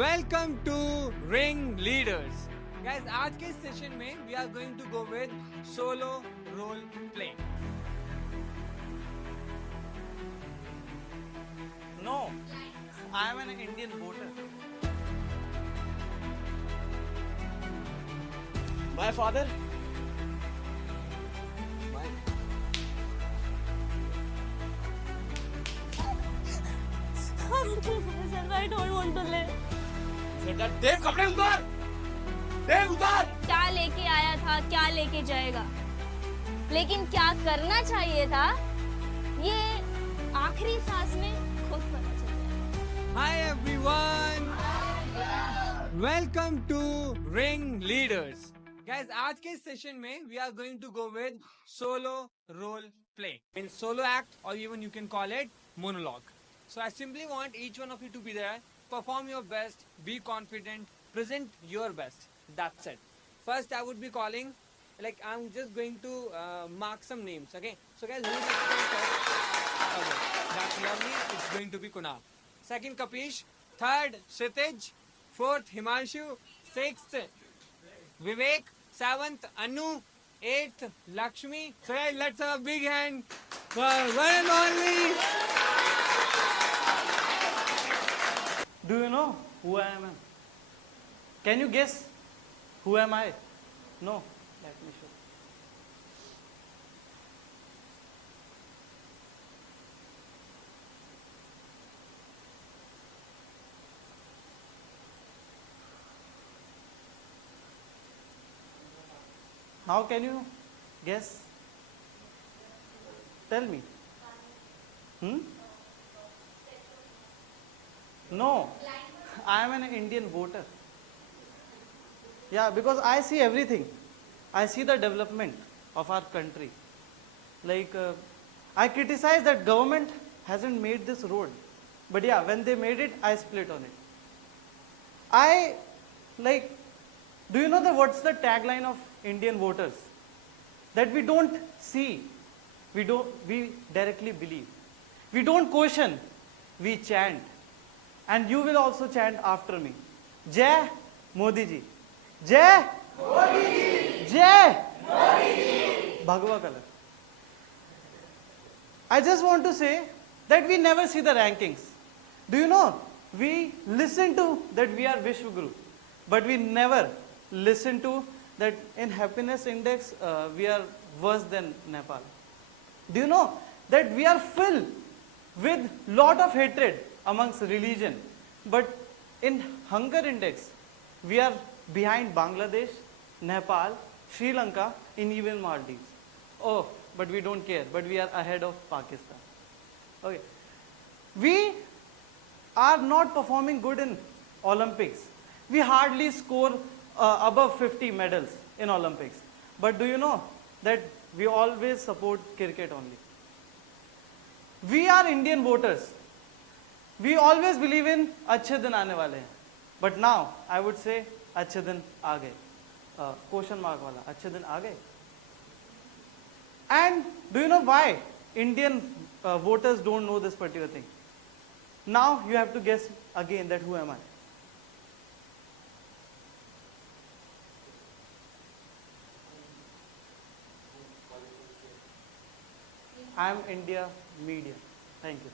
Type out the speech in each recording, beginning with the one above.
Welcome to ring leaders guys. आज के session में we are going to go with solo role play. No, I am an Indian voter. My father? Sir, I don't want to live. देव कपड़े उतार! देव उतार! क्या लेके आया था, क्या लेके जाएगा, लेकिन क्या करना चाहिए था, ये आखिरी सांस में खुद पता चल जाएगा। Hi everyone, welcome to ring leaders guys. आज के सेशन में we are going to go with solo role play in solo act और even you can call it monologue. So I simply want each one of you to be there, perform your best, be confident, present your best. That's it. First I would be calling, like I'm just going to mark some names, okay? So guys, who is first? Okay, that's lovely. It's going to be Kunal. Second Kapish, third Kshitij, fourth Himanshu, sixth Vivek, seventh Anu, eighth Lakshmi. So guys, let's have a big hand for one and only. Do you know who I am? Can you guess who am I? No, let me show. How can you guess? Tell me. No, I am an Indian voter. Yeah, because I see everything. I see the development of our country. Like, I criticize that government hasn't made this road. But yeah, when they made it, I split on it. I, like, do you know what's the tagline of Indian voters? That we don't see, we directly believe. We don't question, we chant. And you will also chant after me. Jai Modi ji. Jai Modi ji. Jai Modi ji. Bhagwa color. I just want to say that we never see the rankings. Do you know? We listen to that we are Vishwa Guru, but we never listen to that in happiness index we are worse than Nepal. Do you know that we are filled with lot of hatred amongst religion, but in hunger index we are behind Bangladesh, Nepal, Sri Lanka, and even Maldives. Oh, but we don't care, but we are ahead of Pakistan. Okay, we are not performing good in Olympics. We hardly score above 50 medals in Olympics. But do you know that we always support cricket only? We are Indian voters. We always believe in अच्छे दिन आने वाले हैं. But now I would say अच्छे दिन आ गए. Question mark वाला अच्छे दिन आ गए. And do you know why Indian voters don't know this particular thing? Now you have to guess again that who am I? I am India Media. Thank you.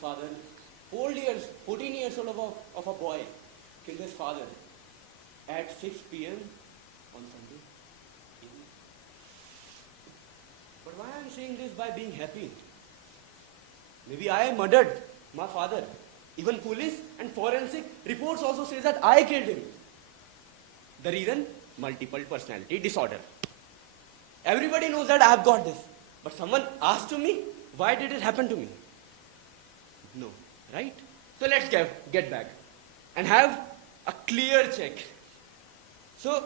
father, 14 years old of a boy, killed his father at 6 p.m. on Sunday evening. But why I am saying this by being happy? Maybe I murdered my father. Even police and forensic reports also says that I killed him. The reason? Multiple personality disorder. Everybody knows that I have got this. But someone asked to me, why did it happen to me? No, right? So let's get back and have a clear check. So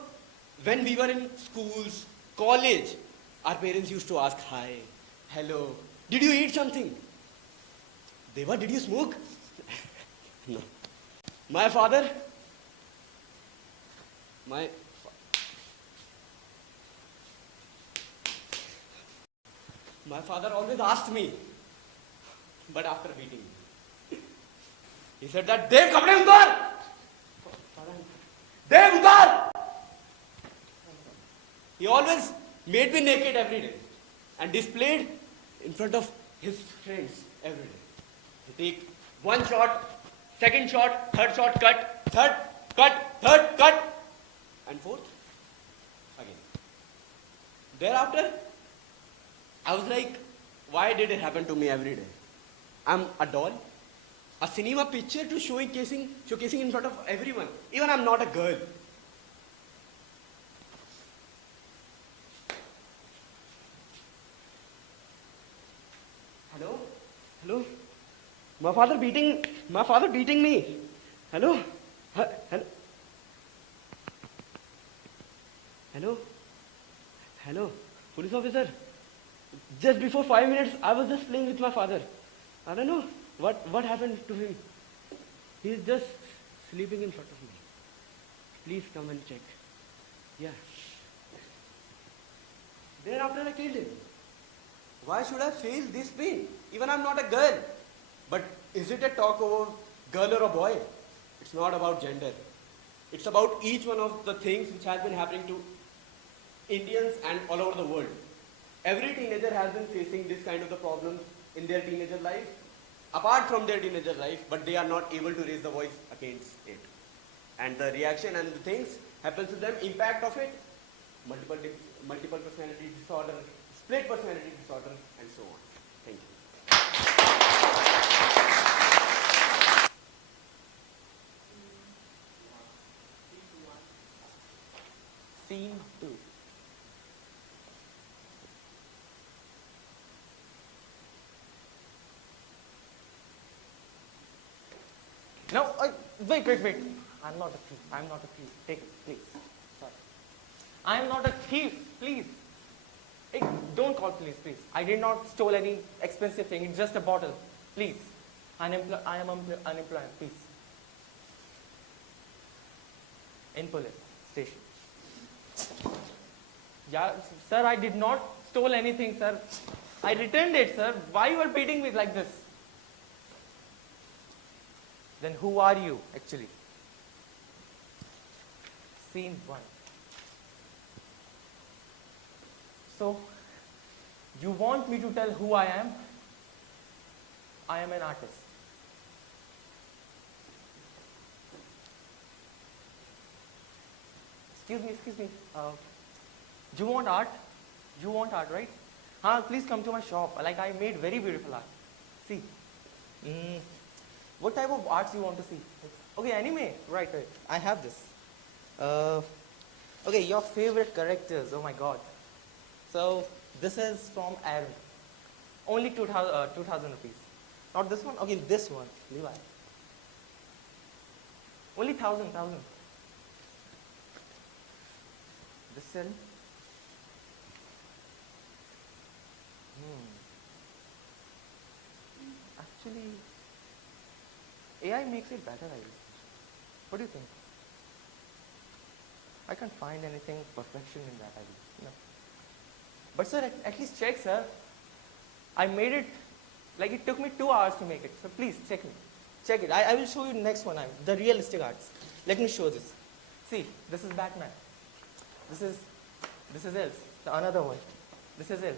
when we were in schools, college, our parents used to ask, hi, hello, did you eat something? Deva, did you smoke? No. My father, my father always asked me, but after beating me, he said that, Dev, kapde utar! Dev, utar! He always made me naked every day and displayed in front of his friends every day. He take one shot, second shot, third shot, cut, and fourth, again. Thereafter, I was like, why did it happen to me every day? I'm a doll, a cinema picture to showcasing in front of everyone. Even I'm not a girl. Hello? My father beating me. Hello? Hello? Police officer? Just before 5 minutes, I was just playing with my father. I don't know what happened to him. He's just sleeping in front of me. Please come and check. Yeah. Thereafter I killed him. Why should I feel this pain? Even I'm not a girl. But is it a talk over girl or a boy? It's not about gender. It's about each one of the things which has been happening to Indians and all over the world. Every teenager has been facing this kind of the problems in their teenager life, apart from their teenager life, but they are not able to raise the voice against it. And the reaction and the things happens to them, impact of it, multiple personality disorder, split personality disorder, and so on. Thank you. Scene 2. No, wait. I'm not a thief. Take it, please. Sorry. I'm not a thief, please. Hey, don't call police, please. I did not stole any expensive thing. It's just a bottle. Please. I am unemployed, please. In police station. Yeah, sir, I did not stole anything, sir. I returned it, sir. Why you are beating me like this? Then who are you, actually? Scene 1. So, you want me to tell who I am? I am an artist. Excuse me. You want art? You want art, right? Please come to my shop. Like, I made very beautiful art. See. What type of arts you want to see? Okay, anime. Right. I have this. Okay, your favorite characters. Oh my God. So this is from Aaron. Only 2,000 rupees. Not this one. Okay, this one. Levi. Only 1,000. This cell. Actually, AI makes it better, I guess. What do you think? I can't find anything perfection in that idea. No. But sir, at least check, sir. I made it, like it took me 2 hours to make it. So please check me. Check it. I will show you next one, the realistic arts. Let me show this. See, this is Batman. This is Elf, the another one. This is Elf.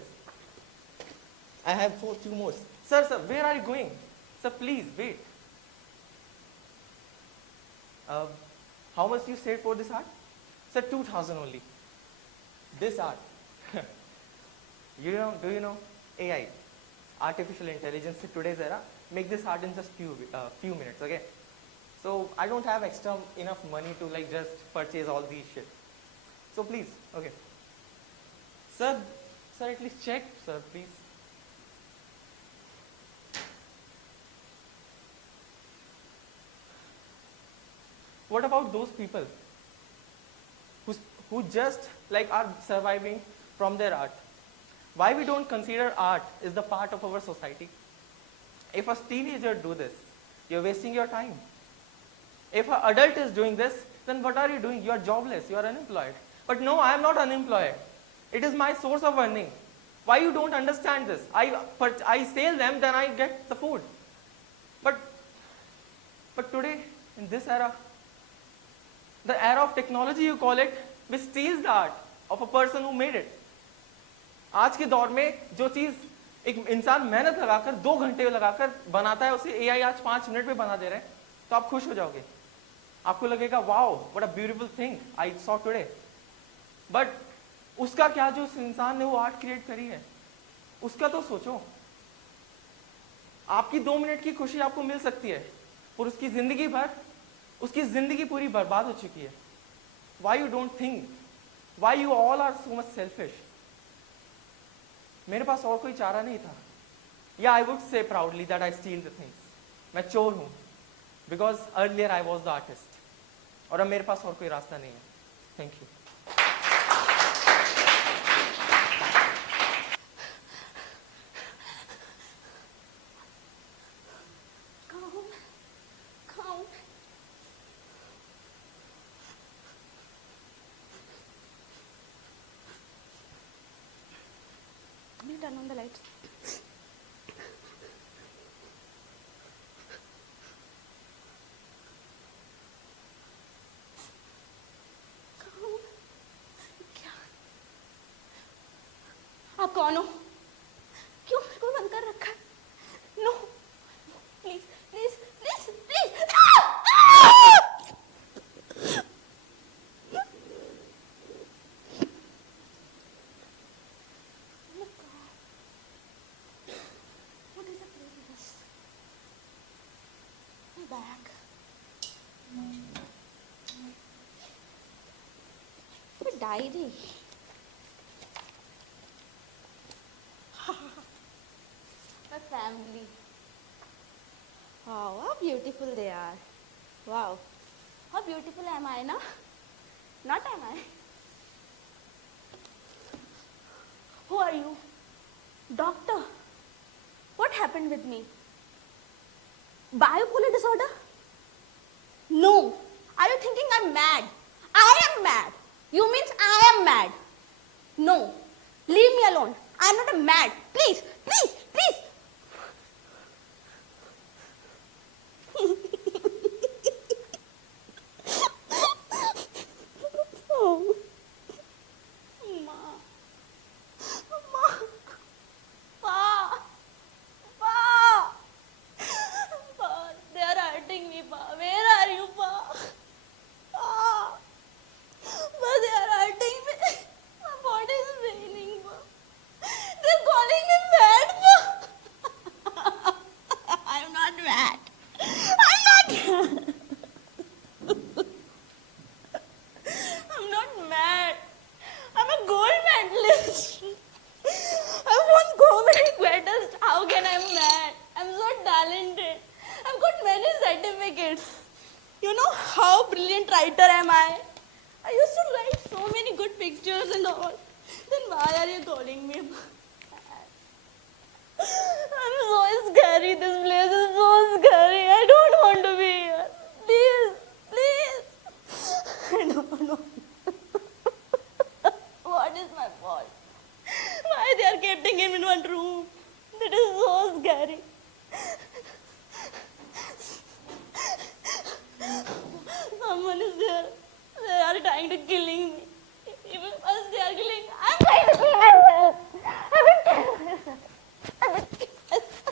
I have 2 more. Sir, where are you going? Sir, please wait. How much you said for this art? Sir, 2,000 only. This art. Do you know AI, artificial intelligence in today's era, make this art in just few minutes, okay? So I don't have extra enough money to like just purchase all these shit. So please, okay. Sir, at least check, sir, please. What about those people who just like are surviving from their art? Why we don't consider art is the part of our society? If a teenager do this, you're wasting your time. If an adult is doing this, then what are you doing? You are jobless, you are unemployed. But no, I am not unemployed. It is my source of earning. Why you don't understand this? I sell them, then I get the food. But today, in this era, the era of technology you call it, which steals the art of a person who made it. आज के दौर में जो चीज एक इंसान मेहनत लगाकर 2 घंटे लगाकर बनाता है, उसे एआई आज 5 मिनट में बना दे रहे हैं, तो आप खुश हो जाओगे. आपको लगेगा wow what a beautiful thing I saw today. But उसका क्या, जो उस इंसान ने वो आर्ट क्रिएट करी है, उसका तो सोचो. आपकी 2 मिनट की खुशी आपको मिल सकती है, पर उसकी जिंदगी पूरी बर्बाद हो चुकी है. Why you don't think? Why you all are so much selfish? मेरे पास और कोई चारा नहीं था. या I would say proudly that I steal the things. मैं चोर हूं, because earlier I was the artist, और अब मेरे पास और कोई रास्ता नहीं है. Thank you. Turn on the lights. आप कौन हो? क्यों मेरे को बंद कर रखा है? No please please please please. Bag. A diary. My family. Wow, how beautiful they are. Wow. How beautiful am I, na? Not am I? Who are you? Doctor. What happened with me? Bipolar disorder? No. Are you thinking I'm mad? I am mad. You means I am mad. No. Leave me alone. I am not a mad. Please, please, please. Oh. Ma. Ma. Pa. Pa. Pa. They are hurting me, Pa. Where are you, Pa? Pa. Pa, they are hurting me. My body is paining, Pa. They're calling me mad, Pa. I'm not mad. I'm not mad. I'm not mad. I'm a gold medalist. I won gold medals. How can I be mad? I'm so talented. I've got many certificates. You know how brilliant writer am I? I used to write so many good pictures and all. Then why are you calling me mad? I'm so scary. This place is so scary. I don't want to be here. Please, please. I don't know. What is my fault? Why they are keeping him in one room? That is so scary. Someone is there. They are trying to killing me. Even first they are killing. I'm trying to kill myself. I will kill myself. I will kill myself.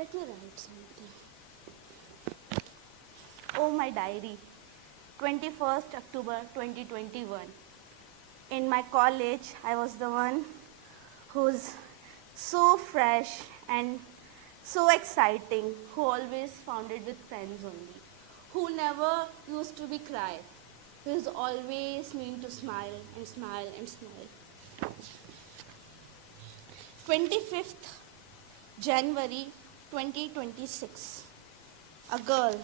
Let me write something. Oh, my diary. 21st October 2021. In my college, I was the one who's so fresh and so exciting, who always found it with friends only, who never used to be cry, who is always mean to smile and smile and smile. 25th January 2026. A girl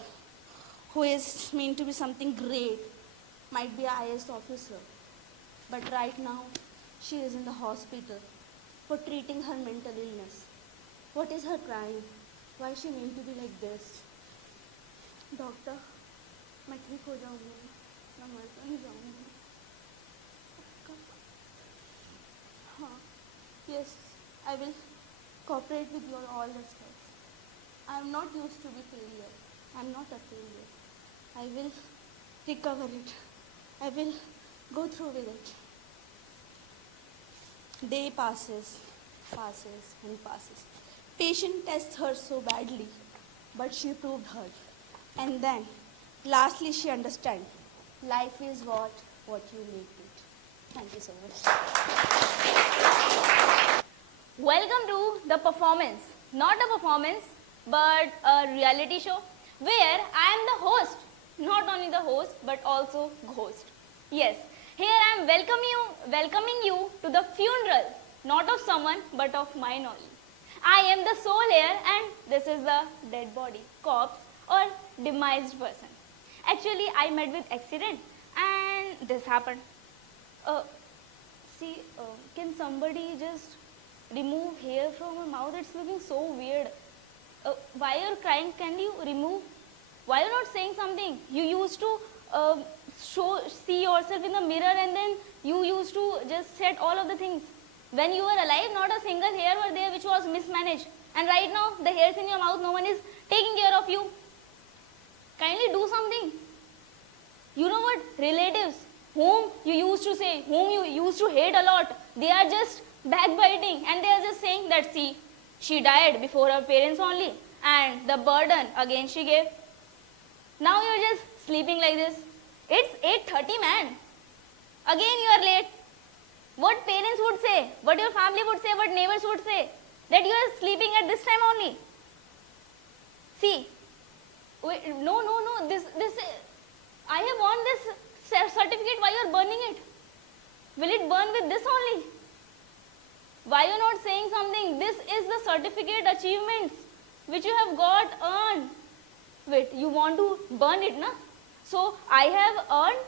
who is meant to be something great, might be an IAS officer, but right now she is in the hospital for treating her mental illness. What is her crime? Why is she meant to be like this? Doctor, मैं ठीक हो जाऊंगी, मैं मर तो नहीं जाऊंगी. हाँ, yes, I will cooperate with your all the steps. I am not used to be failure. I am not a failure. I will recover it. I will go through with it. Day passes and passes. Patient tests her so badly, but she proved her. And then, lastly, she understands. Life is what you make it. Thank you so much. Welcome to the performance. Not a performance, but a reality show where I am the host. Not only the host, but also ghost. Yes, here I am welcoming you to the funeral, not of someone, but of mine only. I am the soul here and this is the dead body, corpse or demised person. Actually, I met with accident and this happened. Can somebody just remove hair from her mouth? It's looking so weird. Why you're crying? Can you remove? Why you're not saying something? You used to see yourself in the mirror and then you used to just set all of the things. When you were alive, not a single hair were there which was mismanaged. And right now, the hairs in your mouth, no one is taking care of you. Kindly do something. You know what? Relatives, whom you used to say, whom you used to hate a lot, they are just backbiting and they are just saying that, see, she died before her parents only and the burden again she gave. Now you are just sleeping like this. It's 8:30, man. Again you are late. What parents would say, what your family would say, what neighbors would say, that you are sleeping at this time only. See, wait, no, this, I have won this certificate, why you are burning it? Will it burn with this only? Why you are not saying something? This is the certificate achievements which you have got earned. Wait, you want to burn it, na? So I have earned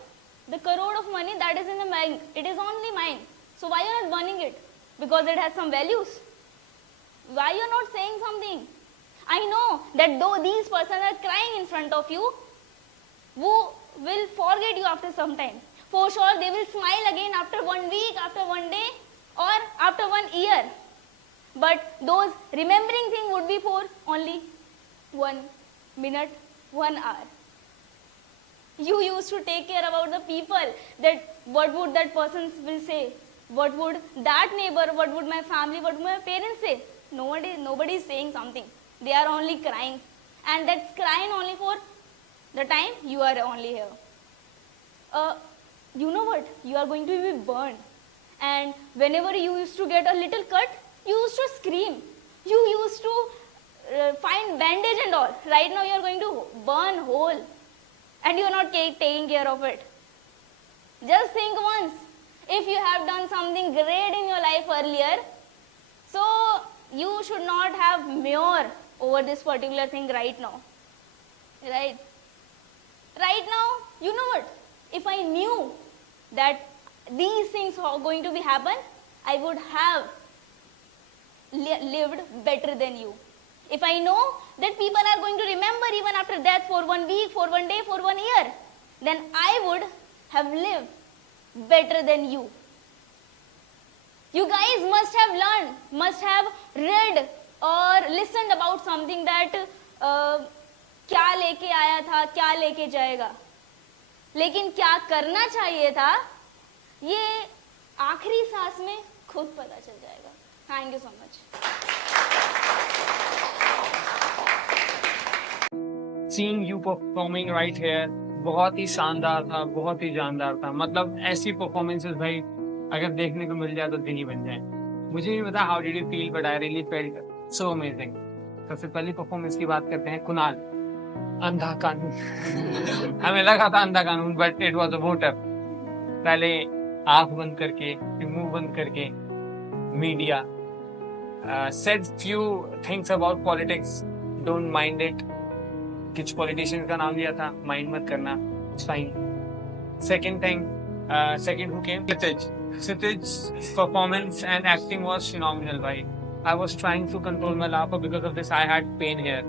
the crore of money that is in the bank. It is only mine. So why you are not burning it? Because it has some values. Why you are not saying something? I know that though these persons are crying in front of you, who will forget you after some time. For sure they will smile again after 1 week, after 1 day or after 1 year. But those remembering thing would be for only 1 minute, 1 hour. You used to take care about the people, that what would that person will say, what would that neighbor, what would my family, what would my parents say. Nobody is saying something. They are only crying, and that's crying only for the time you are only here. You know what? You are going to be burned, and whenever you used to get a little cut, you used to scream. You used to find bandage and all. Right now you are going to burn whole, and you are not taking care of it. Just think once, if you have done something great in your life earlier, so you should not have more over this particular thing right now. Right now, you know what? If I knew that these things are going to be happen, I would have lived better than you. If I know that people are going to remember even after death for 1 week, for 1 day, for 1 year, then I would have lived better than you. You guys must have learned, must have read or listened about something that क्या लेके आया था, क्या लेके जाएगा, लेकिन क्या करना चाहिए था, ये आखिरी सांस में खुद पता चल जाएगा. Thank you so much. seeing you performing right here बहुत ही शानदार था, बहुत ही जानदार था. मतलब ऐसी परफॉर्मेंसेस भाई अगर देखने को मिल जाए तो दिन ही बन जाए. मुझे नहीं पता how did you feel, but I really felt so amazing. सबसे पहली परफॉर्मेंस की बात करते हैं. कुणाल, अंधा कानून. हमें लगा था अंधा कानून, but it was a voter. पहले आंख बंद करके, मुंह बंद करके, media said few things about politics. Don't mind it. कुछ पॉलिटिशियन का नाम लिया था, माइंड मत करना, it's fine. Second thing, second who came? Kshitij's performance and acting was phenomenal, भाई. I was trying to control my laugh, but because of this I had pain here.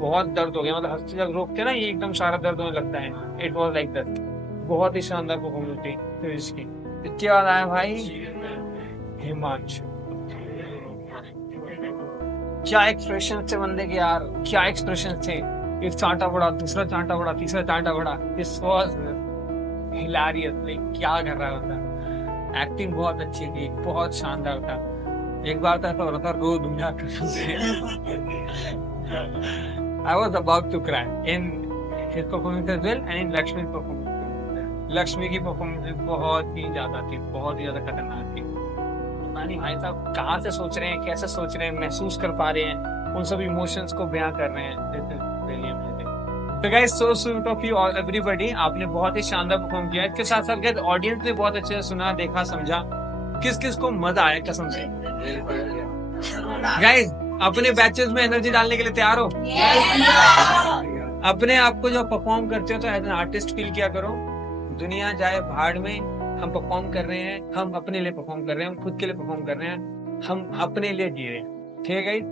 बहुत दर्द हो गया, मतलब हंसते जब रोकते ना ये एकदम सारा दर्द होने लगता है. It was like that. बहुत ही शानदार परफॉर्मेंस थी Kshitij की. इसके बाद आया भाई हिमांशु. क्या एक्सप्रेशन थे बंदे के यार, क्या एक्सप्रेशन थे. एक चांटा बड़ा, दूसरा चांटा बड़ा, तीसरा चांटा बड़ा. This was hilarious. क्या कर रहा है बंदा. एक्टिंग बहुत अच्छी थी, बहुत शानदार था. एक बार तो ऐसा हो रहा था रो दूंगा. I was about to cry in his performance as well and in Lakshmi's performance. Lakshmi की परफॉर्मेंस बहुत ही ज्यादा थी, बहुत ही ज्यादा खतरनाक थी. पता नहीं भाई साहब कहाँ से सोच रहे हैं, कैसे सोच रहे हैं, महसूस कर पा रहे हैं, उन सब इमोशंस को बयां कर रहे हैं. This is really amazing. तो guys, so sweet of you all everybody. आपने बहुत ही शानदार परफॉर्म किया. इसके साथ साथ गाइस ऑडियंस ने बहुत अच्छे से सुना, देखा, समझा. किस किस को मजा आया कसम से. गाइस, अपने बैचेस में एनर्जी डालने के लिए तैयार हो? अपने आप को जो परफॉर्म करते हो तो एज एन आर्टिस्ट फील किया करो. दुनिया जाए भाड़ में, हम परफॉर्म कर रहे हैं, हम अपने लिए परफॉर्म कर रहे हैं, हम खुद के लिए परफॉर्म कर रहे हैं, हम अपने लिए जी रहे हैं. ठीक है गाइस?